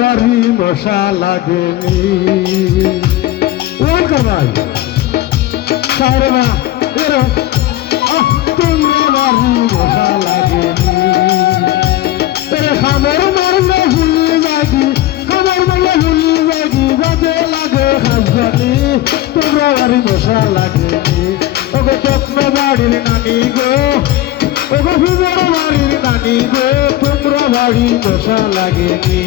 বাড়ি মশা লাগেনি ভাই সারে না এরা তোমরা বাড়ি মশা লাগেনি এরা খাবার মারলে ভুলি যাগি খাবার মারলে ভুলি যাগি যাতে লাগে হাসবানি তোমরা বাড়ি মশা লাগেনি ওগো যত্ন বাড়ির নানি গো ওগো ফুবর বাড়ির নানি গো তোমরা বাড়ি মশা লাগেনি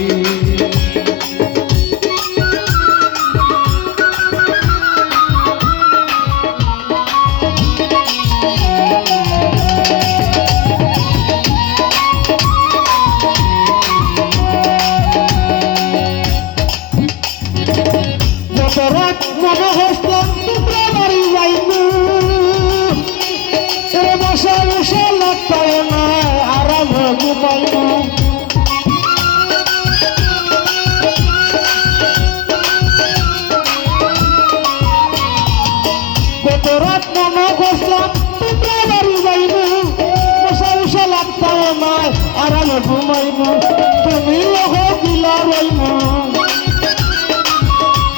তুমি লোক কিলা রইমু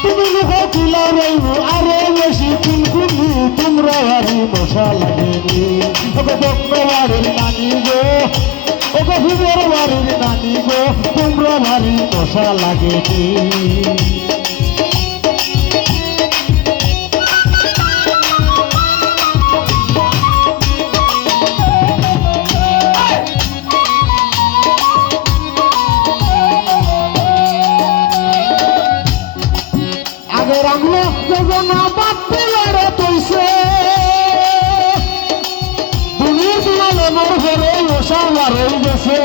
তুমি লোক কিলা রইমু আরে বেশি কুলকুলি তোমরা বাড়ি মশা লাগেনি ওকে যত্ন বাড়ির নানি গো ওকে ফুবর বাড়ির নানি গো তোমরা বাড়ি মশা লাগেনি রামলো যোজনা বাতি লড়ে তৈছে দুনির দিনালে মোর ঘরে মশা মারে গেছে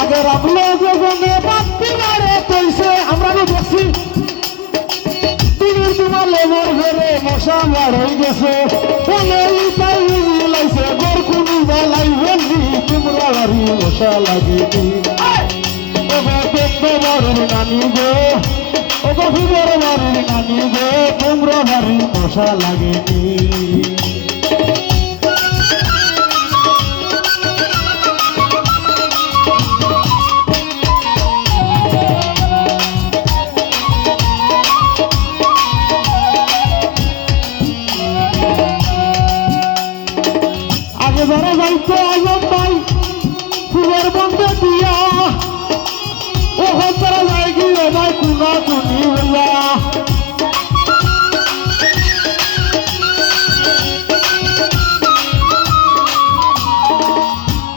আগে রামলো যোজনা বাতি লড়ে তৈছে আমরা দেখছি দুনির দিনালে মোর ঘরে মশা মারে গেছে লাইছে গোর কুনি জ্বালাই বলি তোমরা বাড়ি মশা লাগেনি ওগো যত্ন বাড়ির নানি গো ওগো ফুবর বাড়ির নানি গো তোমরা বাড়ি মশা লাগেনি যারা যাইতো আজম ভাই ফুলের বন্ধে দিয়া ওখান তারা যাই গিয়ে ভাই কুনা কুনি হইয়া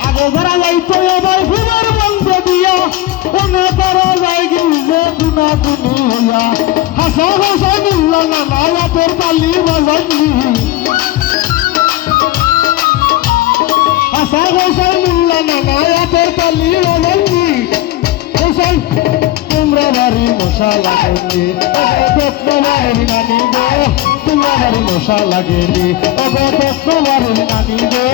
আগে যারা যাইতো ভাই ফুলের বন্ধে দিয়া ওনে তারা যাই গিয়ে কুনা কুনি হইয়া হাসা হাসা মিল্লা না নায়াতের তালি বাজাইনি তোমরা বাড়ি মশা লাগেনি যত্ন বাড়ির নানি গো তোমরা বাড়ি মশা লাগেনি যত্ন বাড়ির নানি গো